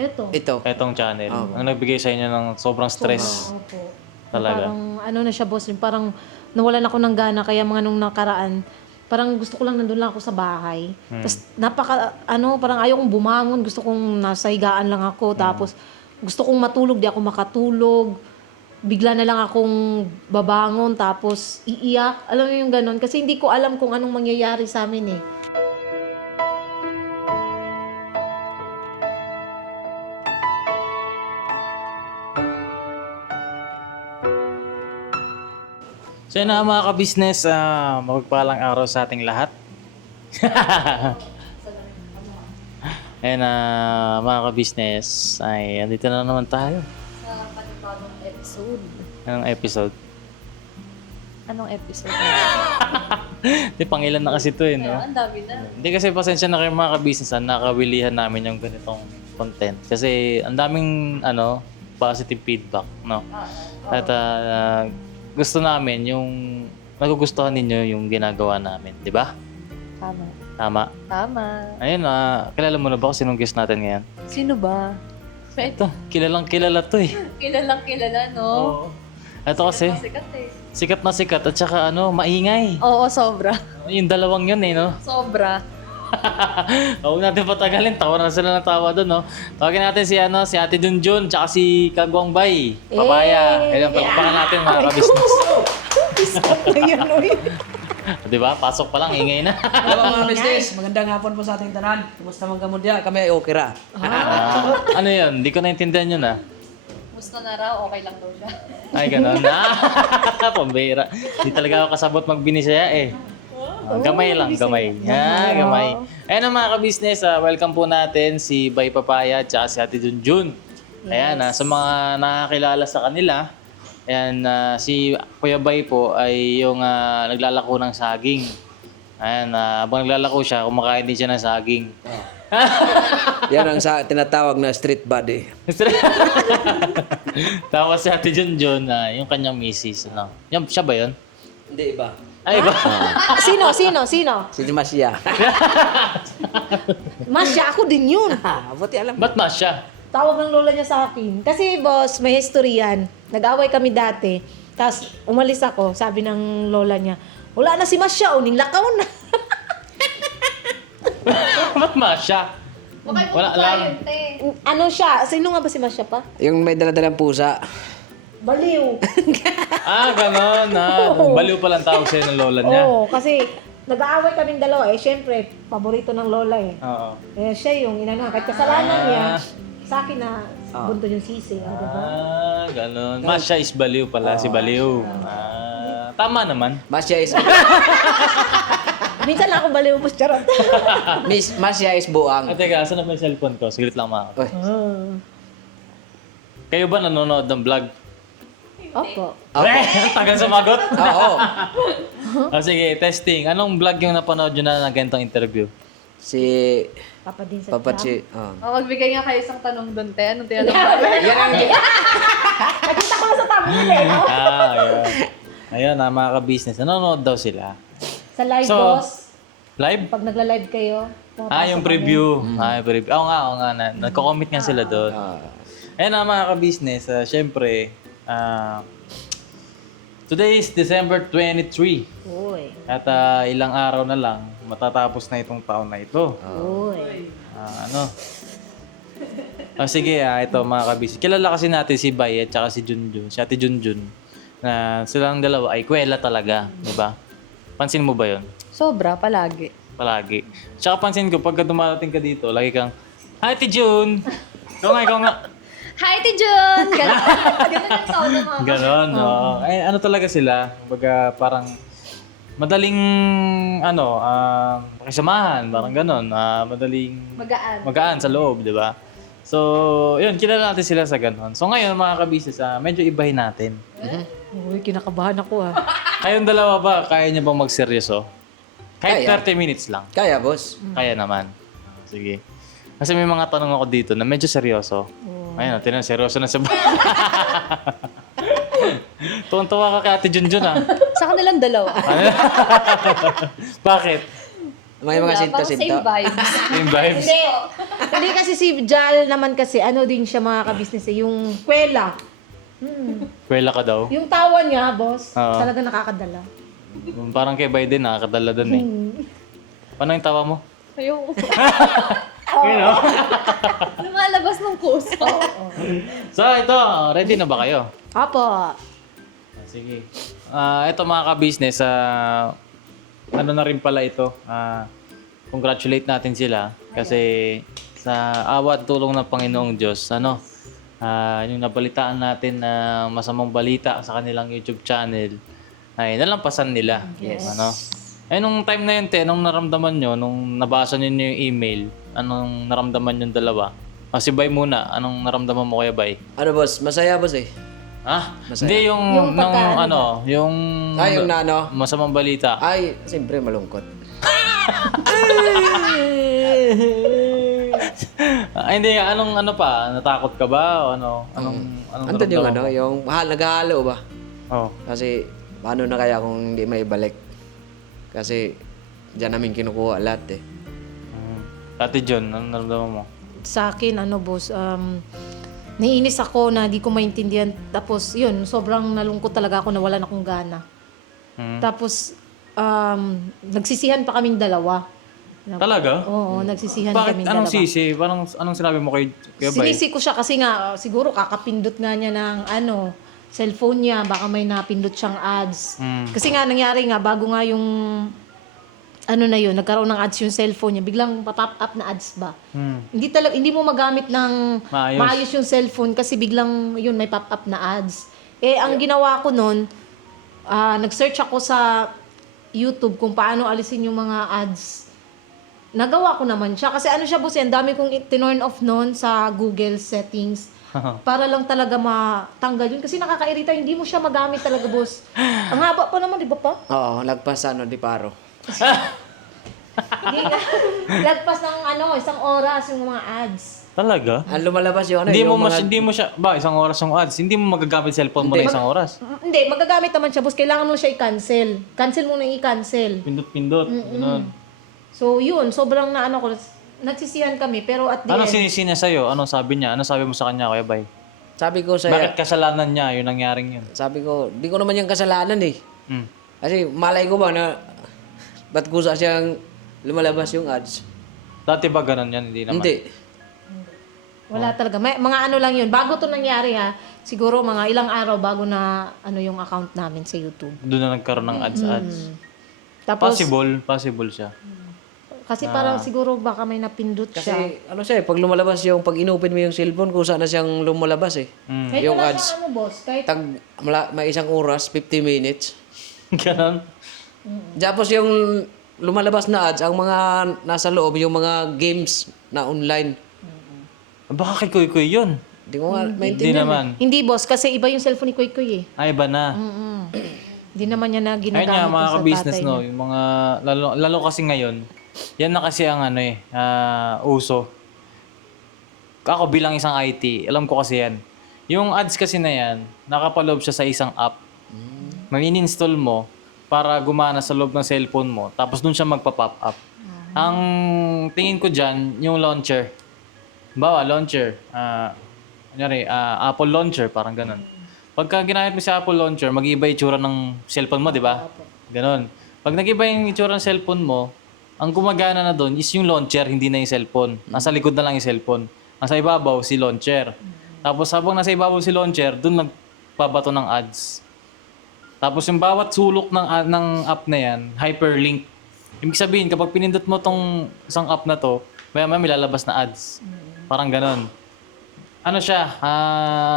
Ito. Etong channel. Oo. Ang nagbigay sa inyo ng sobrang stress. Opo. Talaga. Parang ano na siya boss, parang nawalan ako ng gana kaya mga nung nakaraan, parang gusto ko lang nandun lang ako sa bahay. Tapos parang ayaw kong bumangon, gusto kong nasa higaan lang ako. Tapos gusto kong matulog, di ako makatulog. Bigla na lang akong babangon tapos iiyak. Alam mo yung ganon? Kasi hindi ko alam kung anong mangyayari sa amin eh. So yun na mga ka-business, mapagpalang araw sa ating lahat. Ayun na mga ka-business, ay andito na naman tayo. Sa panibagong episode. Anong episode? Anong episode? Di pangilan na kasi ito eh, no? Ang dami na. Hindi kasi pasensya na kayo mga ka-business, nakabilihan namin yung ganitong content. Kasi ang daming positive feedback, no? At gusto namin yung nagugustuhan ninyo yung ginagawa namin, di ba? Tama. Tama. Tama. Ayun, kilala mo na ba kung sinong guest natin ngayon? Sino ba? Ito, kilalang kilala to eh. Kilalang kilala, no? Oo. Ito kasi, Sikat eh. sikat na sikat at saka maingay. Oo, sobra. Yung dalawang yun eh, no? Sobra. Huwag natin patagalin, tawa na sila ng tawa doon, no? Tawagin natin si Ate Junjun, tsaka si Kagwang Bay. Papaya. Ayun, palakpakan natin mga ka-business. Di ba? Pasok pa lang, ingay na. Hello mga business, magandang hapon po sa ating tanan. Kumusta mga gamudya? Kami ay okay ra. Ano yun? Hindi ko naintindihan yun, Gusto na raw, okay lang daw siya. Ay, ganun na. Pambira. Hindi talaga ako kasabot magbinisaya eh. Gamay lang, gamay. Gamay. Ayan ang mga ka-business, welcome po natin si Bay Papaya at si Ate Junjun. Ayan, sa mga nakakilala sa kanila, ayan, si Kuya Bay po ay yung naglalako ng saging. Ayan, habang naglalako siya, kumakain din siya ng saging. Yan ang tinatawag na street body. Tapos si Ate Junjun, yung kanyang misis. Yan, siya ba yun? Hindi iba. Ay, ba? Sino? Si Masya. Masya, ako din yun. Buti alam mo. Ba't mas siya? Tawag ng lola niya sa akin. Kasi boss, may history yan. Nag-away kami dati. Tapos umalis ako, sabi ng lola niya, wala na si Masya, uning lakaw na. Ba't mas siya? Wala lang. Ano siya? Sino nga ba si Masya pa? Yung may daladalang pusa. Baliw. Ganon. Baliw palang tawag sa'yo ng lola niya. Oo, kasi nag-aaway kaming dalawa eh. Siyempre, paborito ng lola eh. Oo. Eh, siya yung inano. Kahit kasalanan niya, sa akin na bunto yung sisi. Diba? Ganon. Masya is baliw pala, si baliw. Tama naman. Masya is Minsan lang ako baliw po, charot. Masya is buang. Teka, saan na ba yung cellphone ko? Saglit lang mga. Oy. Kayo ba nanonood ng vlog? Opo. Tagal sumagot? Oo. Sige, testing. Anong vlog yung napanood nyo na ganitong interview? Si Papa din sa Papachi. Magbigay nga kayo isang tanong doon, te. Anong tinanong namin? Yan ang Nakita ko na sa tablet eh, no? Ayun. Ayun, mga ka-business. Nanonood daw sila. Sa live, So, boss. Live? Pag nagla-live kayo. Yung preview. Yung preview. Oo nga. Nagko-comment nga sila doon. Ayun mga ka-business. Siyempre, today is December 23. Uy. At ilang araw na lang, matatapos na itong taon na ito. Uy. Sige, ito mga kabisi. Kilala kasi natin si Bay at saka si Junjun, si Ate Junjun, na silang dalawa ay kwela talaga, di ba? Pansin mo ba yon? Sobra, palagi. Palagi. Tsaka pansin ko, pagka dumarating ka dito, lagi kang, Hi, Ate Jun! Ikaw nga. Hi, Ate Jun! Ganun ang tao ng mga. Ganon, no? Ay, ano talaga sila? Baga parang madaling, makisamahan, parang ganon. Madaling magaan sa loob, di ba? So, yun, kilala natin sila sa ganon. So ngayon, mga kabisnes, medyo ibahin natin. Uy, kinakabahan ako ah. Kayong dalawa ba, kaya niyo bang magseryoso? Kahit Kaya. 30 minutes lang. Kaya, boss. Kaya naman. Sige. Kasi may mga tanong ako dito na medyo seryoso. Ayun, tinan, seryoso na sa Tuwan-tuwa ka kay Ate Junjun Sa kanilang dalawa. Bakit? May mga Parang sinto-sinto. same vibes. Yung vibes? Hindi. Hindi kasi si Jal naman kasi, ano din siya mga kabisnes eh, yung kwela. Kwela ka daw. Yung tawa niya, boss, Oo. talaga nakakadala. Parang kay Biden, nakakadala dun eh. Paano yung tawa mo? Ayoko. Yun, oh. Lumalabas ng puso. So, ito, ready na ba kayo? Apo. Sige. Ito mga ka-business, ano na rin pala ito. Congratulate natin sila kasi sa awa at tulong ng Panginoong Diyos, yung nabalitaan natin na masamang balita sa kanilang YouTube channel ay nalampasan nila. Yes. Nung time na yun, anong naramdaman nyo? Nung nabasa nyo yung email, anong naramdaman yung dalawa? Si Bay muna, anong naramdaman mo kaya Bay? Ano boss, masaya boss eh. Hindi yung, Yung nung pagka- yung Yung na ano? masamang balita. Ay, siyempre malungkot. Hindi, ano pa? Natakot ka ba? O anong Andun yung naramdaman mo? yung naghahalo ba? Oh. Kasi paano na kaya kung hindi may balik? Kasi diyan namin kinukuha lahat eh. Ate John, anong naramdaman mo? Sa akin, boss, naiinis ako na di ko maintindihan. Tapos, yun, sobrang nalungkot talaga ako na wala na akong gana. Tapos, nagsisihan pa kaming dalawa. Talaga? Oo, nagsisihan Bakit? kaming Anong dalawa. sisi? Anong sinabi mo kay Bay? Sinisi ko siya kasi nga, siguro kakapindot nga niya ng cellphone niya, baka may napindot siyang ads. Kasi nga, nangyari nga, bago nga yung, na yun, nagkaroon ng ads yung cellphone niya, biglang pop up na ads ba? Hindi mo magamit ng maayos yung cellphone kasi biglang, yun, may pop up na ads. Ang ginawa ko nun, nag-search ako sa YouTube kung paano alisin yung mga ads. Nagawa ko naman siya. Kasi siya, boss, ang dami kong tinurn off noon sa Google settings. Para lang talaga matanggal yun. Kasi nakakairita, hindi mo siya magamit talaga, boss. Ang haba pa naman, di ba pa? Oo, lagpas di paro. Hindi na. Lagpas ng isang oras yung mga ads. Talaga? Ang lumalabas yung Hindi yung mo siya, isang oras yung ads, hindi mo magagamit cellphone mo na isang oras. Hindi, magagamit naman siya, boss. Kailangan mo siya i-cancel. Cancel mo na i-cancel. Pindot-pindot. Ganun. So, yun. Sobrang ko. Nagsisihan kami. Pero at the Anong end, sinisi niya sa'yo? Anong sabi niya? Anong sabi mo sa kanya, Kuya Bay? Sabi ko sa Bakit kasalanan niya yung nangyaring yun? sabi ko, di ko naman yung kasalanan eh. Hmm. Kasi malay ko ba na ba't kusa siyang lumalabas yung ads? Dati ba ganun yan? Hindi naman. Hindi. wala talaga. May, mga lang yun. Bago to nangyari siguro mga ilang araw bago na yung account namin sa YouTube. Doon na nagkaroon ng ads. Tapos, Possible siya. kasi parang siguro baka may napindot siya. Kasi pag lumalabas pag inopen mo yung cellphone, kusa na siyang lumalabas eh. Kahit yung wala ads. siyang boss. Kahit May isang oras, 50 minutes. Ganon? Tapos yung lumalabas na ads, ang mga nasa loob, yung mga games na online. Baka kay Kuy Kuy yun. Hindi ko nga Hindi maintindihan. naman. Hindi, boss. Kasi iba yung cellphone ni Kuy Kuy eh. Ay, iba na. Hindi naman niya na Ayun ginagamit nga, ko mga sa ka-business, tatay no? niya. Yung mga, lalo kasi ngayon, yan na kasi ang uso. Ako bilang isang IT, alam ko kasi yan. Yung ads kasi na yan, nakapaloob siya sa isang app. Mag-in-install mo para gumana sa loob ng cellphone mo, tapos dun siya magpa-pop up. Ang tingin ko dyan, yung launcher. Bawa, launcher. Apple launcher, parang ganun. Pagka ginamit mo sa Apple launcher, mag-iiba yung itsura ng cellphone mo, di ba? Ganun. Pag nag-iba yung itsura ng cellphone mo, ang gumagana na doon is yung launcher, hindi na yung cellphone. Nasa likod na lang yung cellphone. Nasa ibabaw, si launcher. Tapos habang nasa ibabaw si launcher, doon nagpabato ng ads. Tapos yung bawat sulok ng app na yan, hyperlink. Ibig sabihin, kapag pinindot mo tong isang app na to, maya-maya may lalabas na ads. Parang ganon.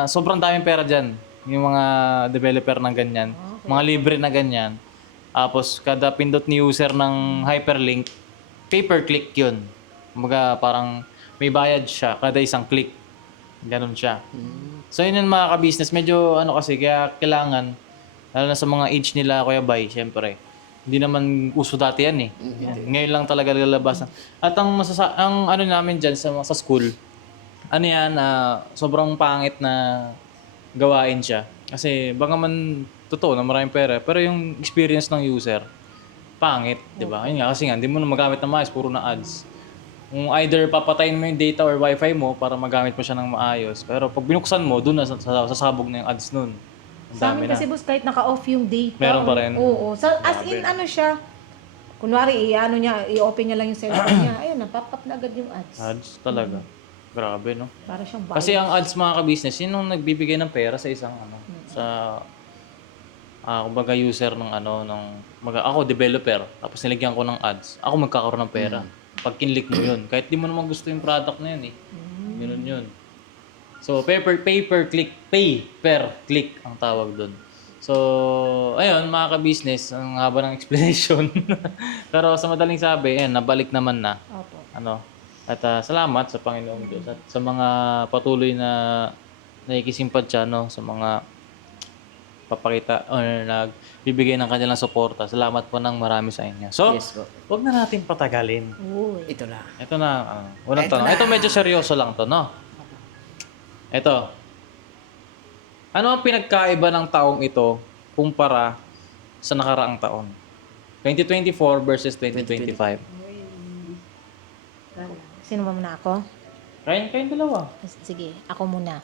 Sobrang daming pera dyan. Yung mga developer ng ganyan. Mga libre na ganyan. Tapos, kada pindot ni user ng hyperlink, pay-per-click yun. Kumbaga, parang may bayad siya kada isang click. Ganon siya. So, yun yung mga ka-business. Medyo kasi, kaya kailangan, lalo na sa mga age nila, Kuya Bay, syempre. Hindi naman uso dati yan eh. Ngayon lang talaga lalabas. At ang namin dyan sa school, sobrang pangit na gawain siya. Kasi baka man totoo na maraming pera, pero yung experience ng user, pangit, di ba? Ayun nga, kasi nga, hindi mo na magamit na maayos, puro na ads. Kung either papatayin mo yung data or wifi mo para magamit mo siya ng maayos. Pero pag binuksan mo, doon na sasabog na yung ads nun. Ang Sa dami amin kasi na. boss, kahit naka-off yung data. Meron pa rin? Oo. As in, ano siya, kunwari, i-open niya lang yung cellphone niya. Ayun, pop up na agad yung ads. Ads talaga. Grabe, no? Para siyang Kasi ang ads mga ka-business, yun yung nagbibigay ng pera sa isang sa kumbaga user ng ako developer, tapos nilagyan ko ng ads. Ako magkakaroon ng pera. Pag kinlik mo yun, kahit di mo naman gusto yung product na yun eh. Ganun yun. So, pay per click ang tawag doon. So, ayun, mga ka-business, ang haba ng explanation. Pero sa madaling sabi, nabalik naman na. Opo. At salamat sa Panginoong Diyos at sa mga patuloy na nakikisimpatya, sa mga papakita o nagbibigay ng kanilang suporta. Salamat po ng marami sa inyo. So, Yes po. wag na natin patagalin. Uy. Ito na. Ito na, unang tanong. Ito medyo seryoso lang to, no? Ito. Ano ang pinagkaiba ng taong ito kumpara sa nakaraang taon? 2024 versus 2025. Sino ba muna ako? Kayong dalawa. Sige, ako muna.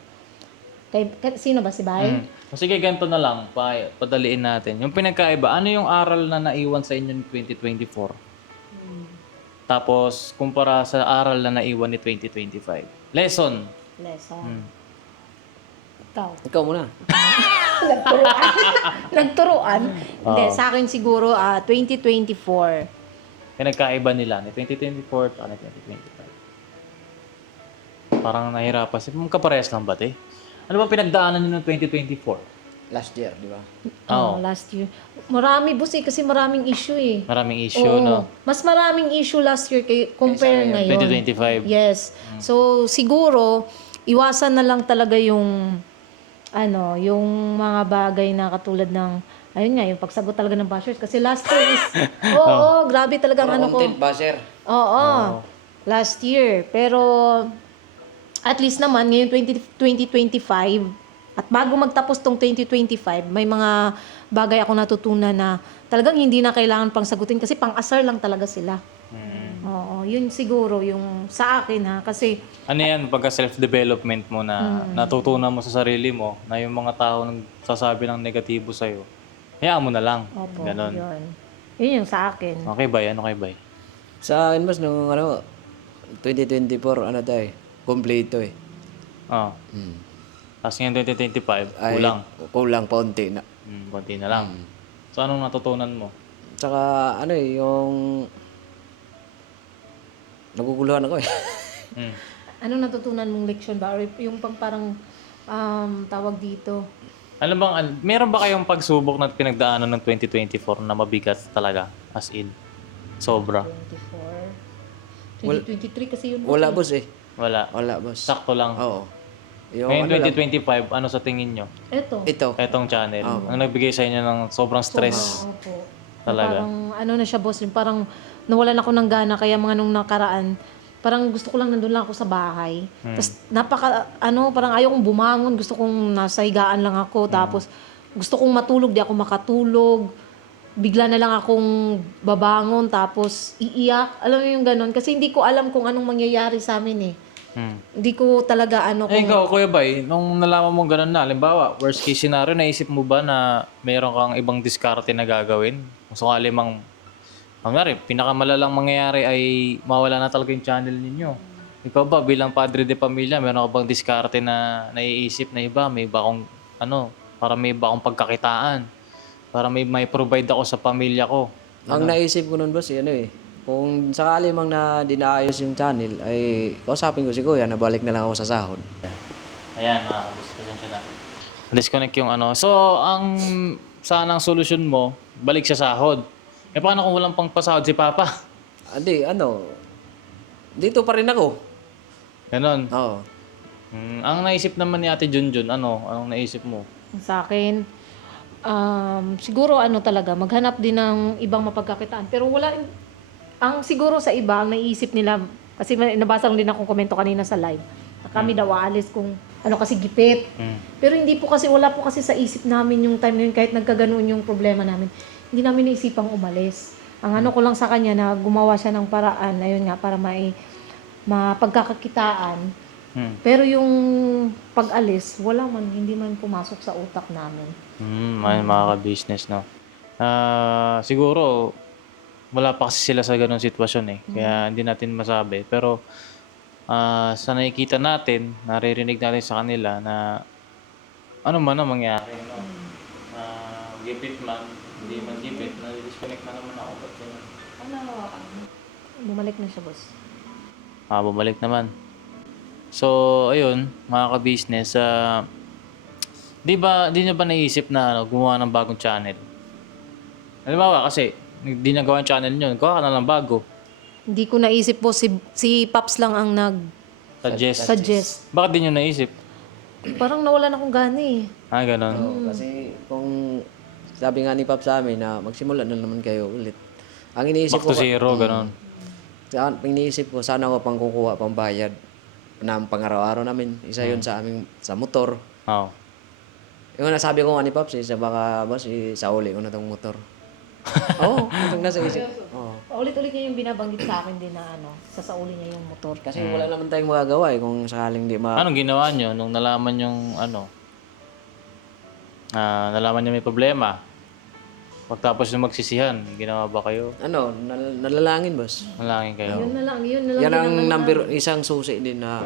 Sino ba si Bay? Sige, ganito na lang. Padaliin natin. Yung pinagkaiba, ano yung aral na naiwan sa inyo ni 2024? Tapos, kumpara sa aral na naiwan ni 2025. Lesson. Lesson. Ikaw. Ikaw muna. Nagturuan? Hindi, sa akin siguro 2024. Pinagkaiba nila ni 2024 at ni 2025. Parang nahirapan. Magkaparehas lang ba, te? Ano ba pinagdaanan niyo ng 2024? Last year, di ba? Oo. Last year. Marami boss kasi maraming issue eh. Maraming issue, Oo. no? Mas maraming issue last year compare ngayon. 2025. Yes. So siguro iwasan na lang talaga yung yung mga bagay na katulad ng ayun nga, yung pagsagot talaga ng bashers kasi last year is grabe talaga ang ko. Content basher. Oo. Last year. Pero at least naman ngayon 2025 at bago magtapos tong 2025, may mga bagay ako natutunan na talagang hindi na kailangan pang sagutin kasi pang-asar lang talaga sila. Oo, yun siguro yung sa akin kasi Ano yan, pagka self-development mo na natutunan mo sa sarili mo na yung mga tao nagsasabi ng negatibo sa'yo, hayaan mo na lang. opo, Ganon. yun yung sa akin. Okay, Bay? Ano kay Bay? Sa akin, mas, nung 2024, kompleto eh. Oh. Tapos ngayon 2025, Ay, kulang. Kulang, paunti na. Konti na lang. So, anong natutunan mo? Tsaka, yung... Naguguluhan ako eh. Ano natutunan mong leksyon ba? Or yung parang tawag dito? Alam bang, meron ba kayong pagsubok na pinagdaanan ng 2024 na mabigat talaga? As in? Sobra? 2023 kasi yun. Wala, boss eh. Wala. Wala, boss. Sakto lang. Oo. Yung Ngayon lang, 2025, ano sa tingin nyo? Eto. ito. Etong channel. Ang nagbigay sa inyo ng sobrang stress. Opo. Talaga. Parang na siya boss, yung parang nawalan ako ng gana kaya mga nung nakaraan, parang gusto ko lang nandun lang ako sa bahay. Tapos parang ayaw kong bumangon, gusto kong nasa higaan lang ako, tapos gusto kong matulog, di ako makatulog. Bigla na lang akong babangon, tapos iiyak. Alam mo yung ganun? Kasi hindi ko alam kung anong mangyayari sa amin eh. Hindi ko talaga Ikaw, Kuya Bay, nung nalaman mo ganun na, halimbawa, worst case scenario, naisip mo ba na mayroon kang ibang diskarte na gagawin? Kung sakali mang, pinakamalalang mangyayari ay mawala na talaga yung channel ninyo. Ikaw ba, bilang padre de pamilya, meron ka bang diskarte na naiisip na iba? May iba akong, para may iba akong pagkakitaan? Para may provide ako sa pamilya ko? Ang naisip ko nun, boss, kung sakali mang na dinaayos yung channel, ay kausapin ko si Kuya, nabalik na lang ako sa sahod. Ayan, pasensya na. Disconnect yung So, ang sanang solusyon mo, balik sa sahod. Paano kung walang pang pasahod si Papa? Hindi, dito pa rin ako. Ganon. Oo. Ang naisip naman ni Ate Junjun, anong naisip mo? sa akin, siguro talaga, maghanap din ng ibang mapagkakitaan. Pero ang siguro sa iba, ang naisip nila, kasi nabasa lang din akong komento kanina sa live, na kami daw aalis kung kasi gipit. Pero hindi po kasi, wala po kasi sa isip namin yung time na yun, kahit nagkaganoon yung problema namin, hindi namin naisipang umalis. Ang ko lang sa kanya na gumawa siya ng paraan, ayun nga, para mapagkakakitaan. Pero yung pag-alis, wala man, hindi man pumasok sa utak namin. Mga ka-business, no? Siguro, wala pa kasi sila sa ganung sitwasyon eh. Kaya hindi natin masabi. Pero, sa nakikita natin, naririnig natin sa kanila na ano man ang mangyari, no? Gipit man, hindi man gipit, na-disconnect na naman ako. Ba't ganun? Bumalik na siya, boss. Bumalik naman. So, ayun, mga ka-business, di nyo ba naisip na gumawa ng bagong channel? Halimbawa, kasi, di nagawa yung channel nyo, gawa ka na lang bago. Hindi ko naisip po, si Paps lang ang Suggest. Bakit di nyo naisip? Parang nawalan akong gana eh. Ganon. Oo, kasi kung sabi nga ni Pop sa amin na magsimula na naman kayo ulit. Ang iniisip Back to zero, ganon. Ang iniisip ko, sana ko pang kukuha pang bayad ng pang-araw-araw namin. Isa yun sa aming, sa motor. Oo. Yung nasabi ko nga ni Pops, baka boss, isauli ko na tong motor. Oo, itong nasa isip. Oo. Ulit-ulit niya yung binabanggit sa akin din na sasauli niya yung motor. Kasi wala naman tayong magagawa kung sakaling di Anong ginawa nyo nung nalaman yung nalaman nyo may problema? Pagtapos nung magsisihan, ginawa ba kayo? nalalangin boss. Nalangin kayo? Yun na lang. Yan ang isang susi din na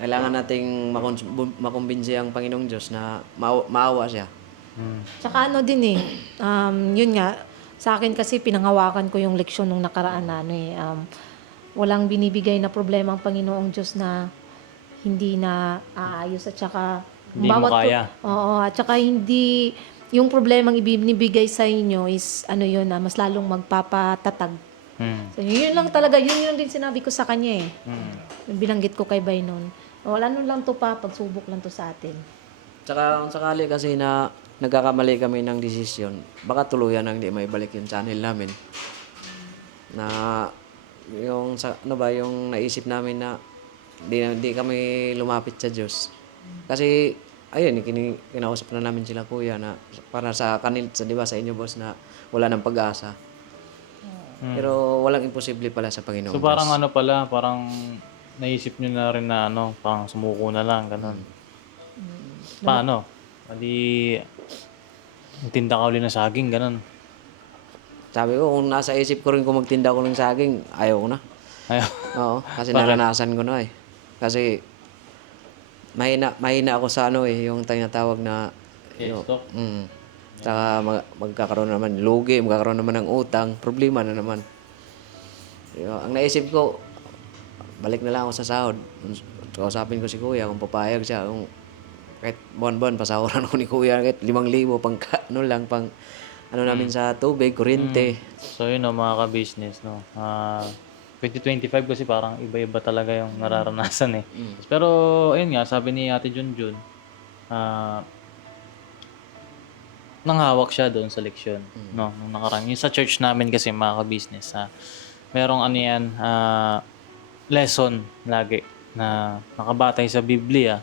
kailangan nating makumbinsi ang Panginoong Diyos na maawa siya. Tsaka din yun nga, sa akin kasi pinanghawakan ko yung leksyon nung nakaraan na walang binibigay na problema ang Panginoong Diyos na hindi na aayos at tsaka Hindi mo kaya. Oo, at tsaka hindi yung problemang ibinibigay sa inyo is mas lalong magpapatatag. So, yun lang talaga, yun din sinabi ko sa kanya eh. Binanggit ko kay Bay noon. Wala nun lang to pa, pagsubok lang to sa atin. Tsaka kung sakali kasi na nagkakamali kami ng desisyon, baka tuluyan ang di may balik yung channel namin. Na yung yung naisip namin na di kami lumapit sa Diyos. Kasi ayun, kinausap na namin sila kuya na para sa di ba sa inyo boss na wala nang pag-asa. Pero walang imposible pala sa Panginoon. So parang parang naisip nyo na rin na parang sumuko na lang, ganun. Paano? Hindi magtinda ka uli ng saging, ganun. Sabi ko, kung nasa isip ko rin kung magtinda ko ng saging, ayaw ko na. Ayaw. Oo, kasi naranasan ko na eh. Kasi mahina ako sa yung tinatawag na Stock. Saka magkakaroon naman lugi, magkakaroon naman ng utang, problema na naman. Ang naisip ko, balik na lang ako sa sahod. Kausapin ko si kuya kung papayag siya. Kung kahit buwan-buwan, pasahuran ko ni kuya kahit 5,000 pang pang namin sa tubig, kuryente. So yun mga ka-business, 2025 kasi parang iba-iba talaga yung nararanasan eh. Pero ayun nga, sabi ni Ate Junjun, nanghawak siya doon sa leksyon, nung nakaraan. Yung sa church namin kasi mga ka-business, merong lesson lagi na nakabatay sa Biblia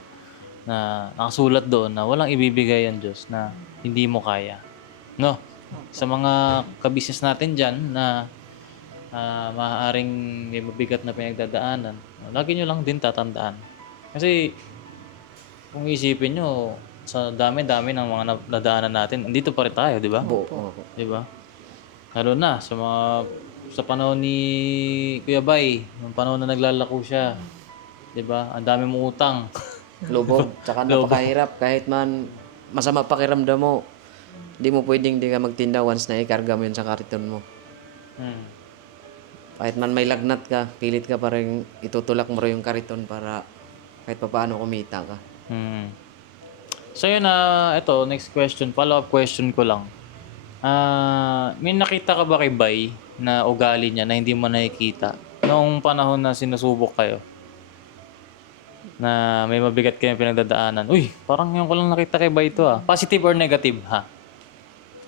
na nakasulat doon na walang ibibigay ang Diyos na hindi mo kaya. No? Sa mga ka-business natin dyan na maaaring may mabigat na pinagdadaanan, lagi nyo lang din tatandaan. Kasi kung isipin nyo, sa dami-dami ng mga nadaanan natin, andito pa rin tayo, di ba? Opo. Di ba? Lalo na sa panahon ni Kuya Bay, nung panahon na naglalako siya, di ba? Ang dami mong utang. Lubog. Tsaka napakahirap. Kahit man masama pakiramdam mo, hindi mo pwedeng di ka magtinda once na ikarga mo yun sa kariton mo. Kahit man may lagnat ka, pilit ka pa rin itutulak mo rin yung kariton para kahit papaano kumita ka. So yun ito, next question, follow-up question ko lang. May nakita ka ba kay Bay na ugali niya na hindi mo nakikita noong panahon na sinusubok kayo? Na may mabigat kayong pinagdadaanan. Uy, parang yung ko lang nakita kay Bay ito Positive or negative ha?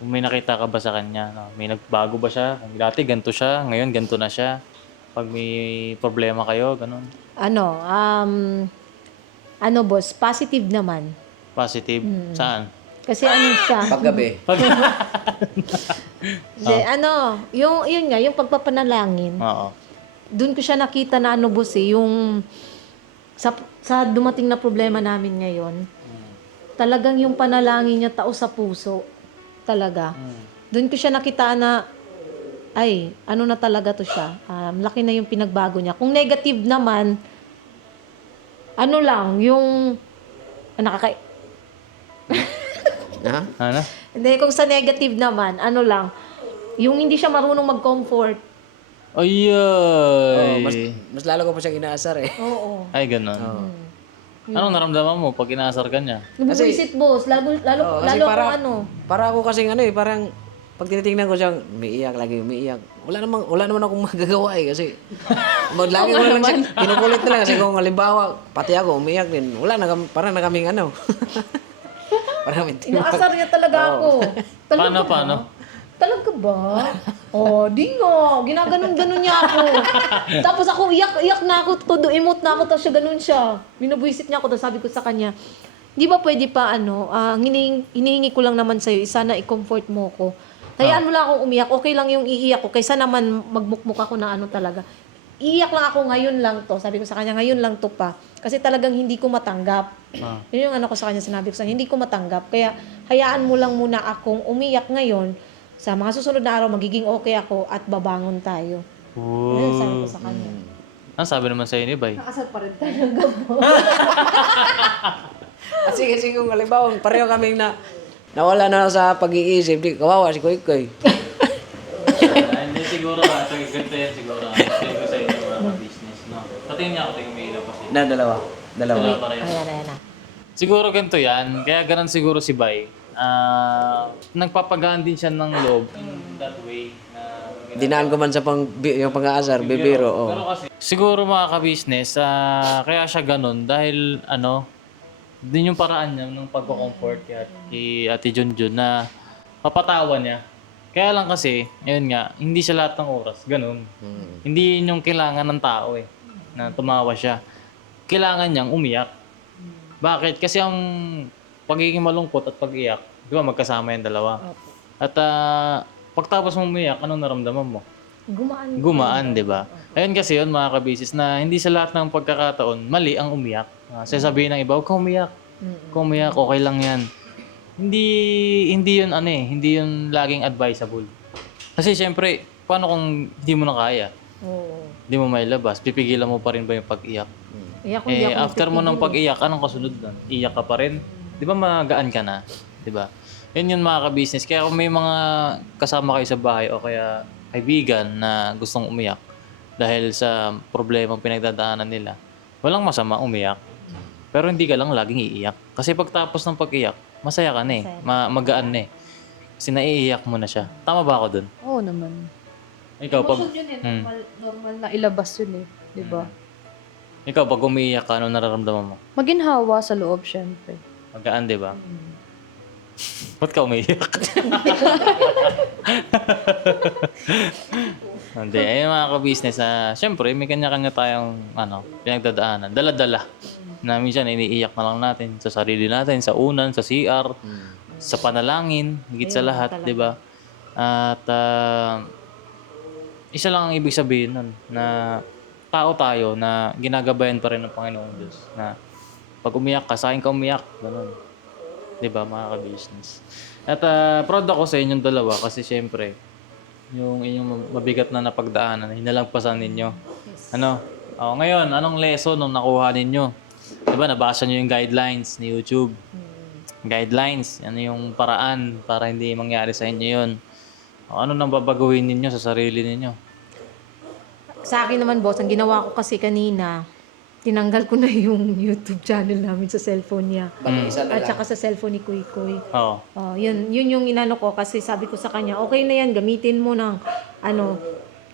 Kung may nakita ka ba sa kanya? May nagbago ba siya? Kung dati ganito siya, ngayon ganito na siya. Pag may problema kayo, ganun. Boss, positive naman. Positive? Saan? Kasi siya. Paggabi. Yun nga, yung pagpapanalangin. Oo. doon ko siya nakita na ano boss yung sa dumating na problema namin ngayon, talagang yung panalangin niya tao sa puso. Talaga. Doon ko siya nakita na, ay, ano na talaga to siya. Laki na yung pinagbago niya. Kung negative naman, ano lang, yung, Ha? Ano? hindi, kung sa negative naman, ano lang, yung hindi siya marunong mag-comfort. Ay, Oh, mas lalo ko pa siyang inaasar eh. Oo. Ay, ganun. Anong naramdaman mo pag inaasar ka niya? Nabubuisit, boss. Lalo Kasi ako ano. Para ako kasing ano eh, parang pag tinitingnan ko siyang umiiyak lagi, umiiyak. Wala naman akong magagawa eh kasi lagi ko lang siya kinukulit na lang kasi kung halimbawa pati ako umiiyak din. Wala na parang na kaming ano. Parang Inaasar niya talaga ako. Talaga Paano? Talaga ba? Oh, di nga. Ginaganon-ganon niya ako. Tapos ako, iyak na ako. Todo emote na ako. Tapos siya ganun siya. Binubuisit niya ako. Tapos sabi ko sa kanya, di ba pwede pa hinihingi ko lang naman sa'yo, sana i-comfort mo ko. Hayaan mo lang akong umiyak. Okay lang yung iiyak ko. Kaysa naman magmukmuk ako na ano talaga. Iiyak lang ako ngayon lang to. Sabi ko sa kanya, ngayon lang to pa. Kasi talagang hindi ko matanggap. Yun yung ano ko sa kanya, sinabi ko sa kanya, hindi ko matanggap. Kaya hayaan mo lang muna akong umiyak ngayon. Sa mga susunod na araw, magiging okay ako at babangon tayo. Ayun, sabi ko sa kanya. Ano sabi naman sa'yo ni Bay? Nakasal pa rin talaga po. kasi kung halimbawa pareho kaming nawala na sa pag-iisip, di kawawa si Koy Koy. Hindi siguro ba. Ito, ganito yan siguro. Sabi ko sa inyo mga business, no? Patingin niya ako, tingin may ilaw kasi. Dalawa. Wala pa rin. Ayan na. Siguro ganito yan. Kaya ganun siguro si Bay. Nagpapagaan din siya ng loob in that way. Dinaan ko man sa yung pang-aasar, bibiro. Oh. Pero kasi, siguro mga ka-business, kaya siya ganun dahil din yung paraan niya ng pagko-comfort kay Ate Junjun na mapatawa niya. Kaya lang kasi, ayun nga, hindi siya lahat ng oras. Ganun. Hindi yun yung kailangan ng tao na tumawa siya. Kailangan niyang umiyak. Bakit? Kasi ang pagiging malungkot at pag-iyak, di ba magkasama yung dalawa? At pagtapos mo umiyak, anong naramdaman mo? Gumaan, di ba? Ayun kasi yun mga kabisis na hindi sa lahat ng pagkakataon, mali ang umiyak. Sasabihin ng iba, huwag kang umiyak. Huwag kang umiyak, okay lang yan. Hindi yun hindi yun laging advisable. Kasi syempre, paano kung hindi mo na kaya? Oo. Hindi mo mailabas, pipigilan mo pa rin ba yung pag-iyak? After mo ng pag-iyak, anong kasunod doon? Iyak ka pa rin? Di ba magaan ka na? Di ba? Yun yung mga ka-business. Kaya kung may mga kasama kayo sa bahay o kaya kaibigan na gustong umiyak dahil sa problemang pinagdadaanan nila, walang masama umiyak. Pero hindi ka lang laging iiyak. Kasi pagtapos ng pag-iyak, masaya ka na magaan na Kasi naiiyak mo na siya. Tama ba ako dun? Oo naman. Ikaw, pag, Emotion yun normal na ilabas yun di ba? ikaw, pag umiiyak ka, ano nararamdaman mo? Maginhawa sa loob, syempre. Magaan, di ba? Ba't ka umiiyak? Hindi. Ayun mga ka-business, syempre, may kanya-kanya tayong pinagdadaanan. Dala-dala. Na minsan, iniiyak na lang natin sa sarili natin, sa unan, sa CR, sa panalangin, higit sa lahat, di ba? At isa lang ang ibig sabihin nun, na tao tayo na ginagabayan pa rin ng Panginoong Diyos. Na pag umiyak ka, sa akin ka umiyak. Ganun. Di ba, mga ka-business? At proud ako sa inyong dalawa kasi syempre, yung inyong mabigat na napagdaanan, hinalagpasan ninyo. Ngayon, anong lesson nung nakuha ninyo? Di ba, nabasa nyo yung guidelines ni YouTube. Guidelines, ano yung paraan para hindi mangyari sa inyo yun. Ano nang babaguhin ninyo sa sarili ninyo? Sa akin naman, boss, ang ginawa ko kasi kanina, tinanggal ko na yung YouTube channel namin sa cellphone niya. At saka sa cellphone ni Kuy Kuy. Oo. Yun yung inano ko kasi sabi ko sa kanya, okay na yan, gamitin mo ng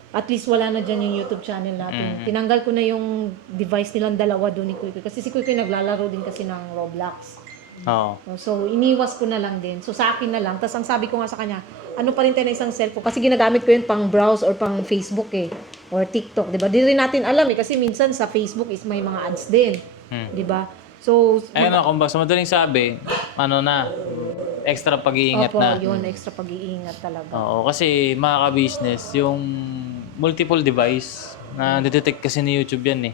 at least wala na dyan yung YouTube channel natin. Tinanggal ko na yung device nilang dalawa doon ni Kuy Kuy. Kasi si Kuy Kuy naglalaro din kasi ng Roblox. Oo. So, iniwas ko na lang din. So, sa akin na lang. Tapos, ang sabi ko nga sa kanya, ano pa rin tayo na isang cellphone? Kasi ginagamit ko yun pang browse or pang Facebook or TikTok, 'di ba? Di rin natin alam kasi minsan sa Facebook is may mga ads din. 'Di ba? So, ayun kung ba sa madaling sabi, extra pag-iingat na. yun, extra pag-iingat talaga. Oo, kasi mga ka-business, yung multiple device, Na detect kasi ni YouTube yan eh.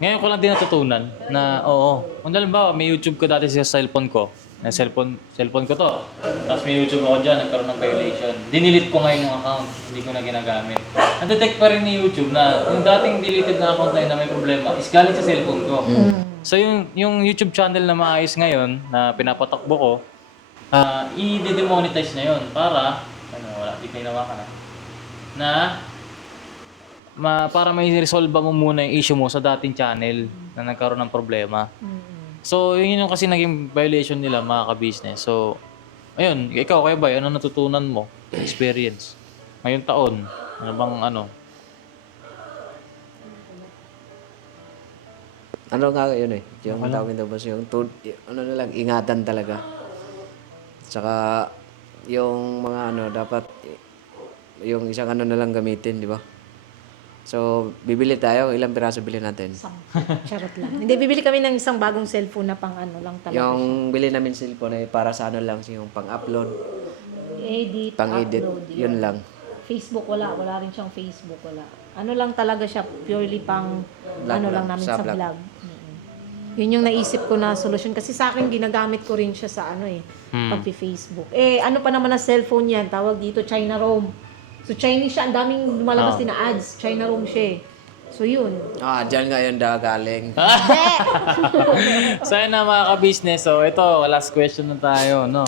Ngayon ko lang din natutunan na oo. Kung halimbawa, may YouTube ko dati sa cellphone ko. Na cellphone ko to. Tapos may YouTube ako dyan, nagkaroon ng violation. Dinilit ko ngayon yung account. Hindi ko na ginagamit. Na-detect pa rin ni YouTube na yung dating deleted na account na yun na may problema is galing sa cellphone ko. So yung YouTube channel na maayos ngayon na pinapatakbo ko, i-demonetize na yun para, wala, di kayo nawa ka na para may resolve mo muna yung issue mo sa dating channel na nagkaroon ng problema. So, yun yung kasi naging violation nila, mga ka-business. So, ayun, ikaw, Kuya Bay, ano natutunan mo? Experience. Ngayong taon, ano bang Ano nga yun eh. Yung tawag nito boss, yung ano na lang, ingatan talaga. Tsaka, yung mga dapat, yung isang na lang gamitin, di ba? So, bibili tayo, ilang piraso bilhin natin? Charot lang. Hindi, bibili kami ng isang bagong cellphone na pang lang talaga. Yung bili namin cellphone ay para sa lang, yung pang-upload, Edit, pang-edit, upload. yun lang. Facebook, wala rin siyang Facebook, wala. Ano lang talaga siya, purely pang, Vlog lang lang, namin sa sa vlog. vlog. Yun yung naisip ko na solusyon. Kasi sa akin, ginagamit ko rin siya sa pag-Facebook. Ano pa naman na cellphone yan? Tawag dito, China Roam. So, Chinese siya. Ang daming lumalabas din na ads. China Roam siya. So, yun. Dyan nga yun galing. So, yun na mga ka-business. So, ito, last question na tayo, no?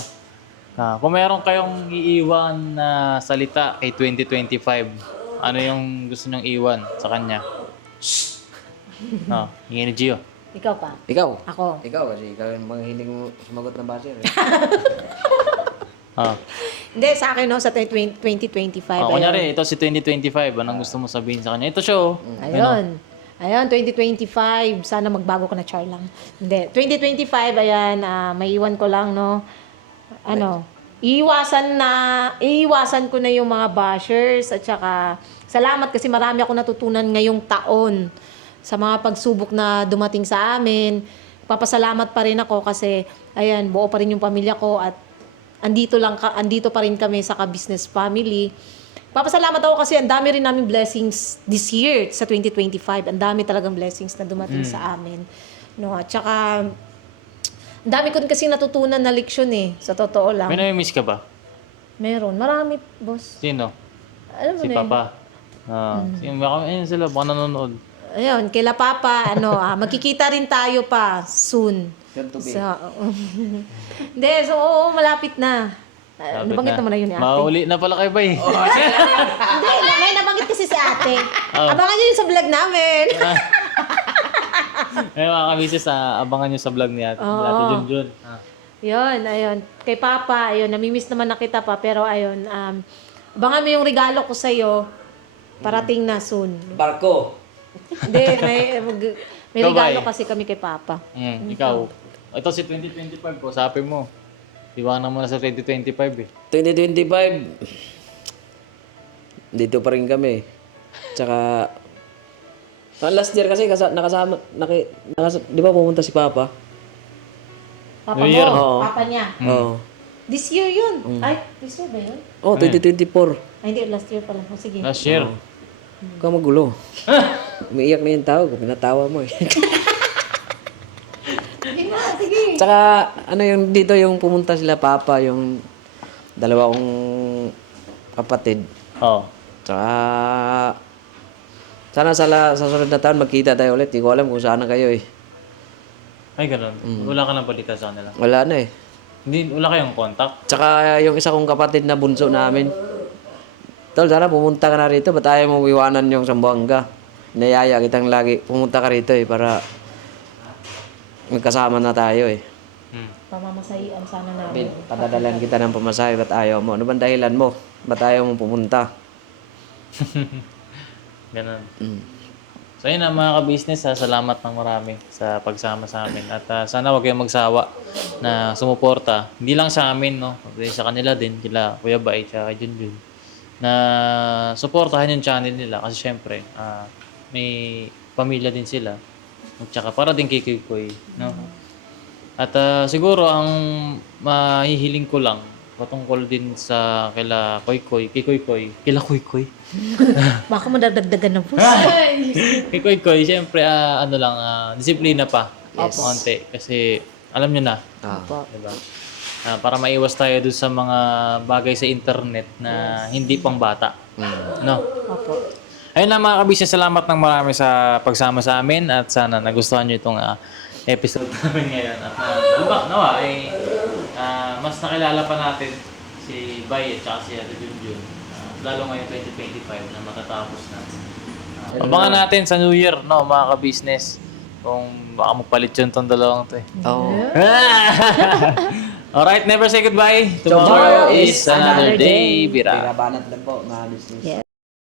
Kung meron kayong iiwan na salita kay 2025, ano yung gusto nyong iwan sa kanya? Hingin ni Gio. Ikaw pa. Ikaw? Ako. Ikaw kasi ikaw yung mga hiling mo sumagot ng basher eh. Hindi, sa akin, sa 2025. Kunyari, ito si 2025. Anong gusto mo sabihin sa kanya? Ito siya, oh. Ayun, 2025. Sana magbago ko na, char lang. Hindi, 2025, ayan, may iwan ko lang, no? Iiwasan ko na yung mga bashers at saka salamat kasi marami ako natutunan ngayong taon sa mga pagsubok na dumating sa amin. Papasalamat pa rin ako kasi, ayan, buo pa rin yung pamilya ko at andito pa rin kami sa ka-business family. Papasalamat ako kasi ang dami rin namin blessings this year sa 2025. Ang dami talagang blessings na dumating sa amin. No, at saka ang dami ko rin kasi natutunan na leksyon sa totoo lang. May nami-miss ka ba? Meron. Marami, boss. Sino? Alam mo Si na yun. Papa. Ayun sila, baka nanonood. Ayun, kila Papa, magkikita rin tayo pa soon. Yun to be. Hindi, so oo, malapit na. Nabanggit naman na yun ni ate. Mauli na pala kayo ba eh? Hindi, may nabanggit kasi si ate. Abangan nyo yun sa vlog namin. Ayun mga kamisis, abangan nyo sa vlog ni Ate Junjun. Yun, ayun. Kay Papa, ayun, namimiss naman na kita pa. Pero ayun, abangan mo yung regalo ko sa'yo. Parating na soon. Barko. Hindi, may Ikaw ba regalo eh? kasi kami kay Papa. Ikaw. Ito si 2025 ko, sabi mo. Iwanan mo na sa 2025 eh. 2025, dito pa rin kami. Tsaka, last year kasi nakasama, di ba pumunta si Papa? Papa New Year. mo, Oo. Papa niya. Oo. This year yun. Ay, this year ba yun? 2024. Ay, hindi, last year pala. Sige. Last year. Huwag ka magulo. Umiiyak na yung tao ko, pinatawa mo eh. Sige na, sige. Tsaka, yung dito yung pumunta sila Papa, yung dalawa kong kapatid. Oo. Tsaka, sana sa sunod na taon magkita tayo ulit. Hindi ko alam kung saan na kayo eh. Ay, ganun. Wala ka nang balita sa kanila. Wala na eh. Wala kayong contact? Tsaka yung isa kong kapatid na bunso namin. Tol, sana pumunta ka na rito. Ba't ayaw mo iwanan yung Sambuanga? Nayaya kitang lagi. Pumunta ka rito eh para magkasama na tayo eh. Pamamasahian sana namin. Padadalan kita ng pamasahe. Ba't ayaw mo? Ano bang dahilan mo? Ba't ayaw mo pumunta? Ganun. So yun na mga ka-business, salamat ng marami sa pagsama sa amin. At sana huwag kayong magsawa na sumuporta. Hindi lang sa amin, no? Kundi sa kanila din, kila Kuya Bay, tsaka kay Junjun. Na suportahan yung channel nila kasi syempre, may pamilya din sila. At tsaka para din kay Kuy, no? At siguro ang mahihiling ko lang, patungkol din sa kila Koy Koy, kila Koy Koy. Baka madagdagan ng puso. Kay Koy Koy, syempre, ano lang, disiplina pa. Konti. Kasi, alam nyo na, diba? Para maiwas tayo dun sa mga bagay sa internet na hindi pang bata. No? Opo. Ayun lang mga kabisnes, salamat ng marami sa pagsama sa amin at sana nagustuhan nyo itong episode namin ngayon. At nawa, mas nakilala pa natin si Bay at saka si Ate Junjun. Lalo ngayon 2025 na matatapos na. Abangan natin sa New Year, no, mga kabisnes. Kung baka magpalit yun tong dalawang to eh. Oo. Alright, never say goodbye. Tomorrow is another day. Bira. Binabanat lang po, mga business. Yes.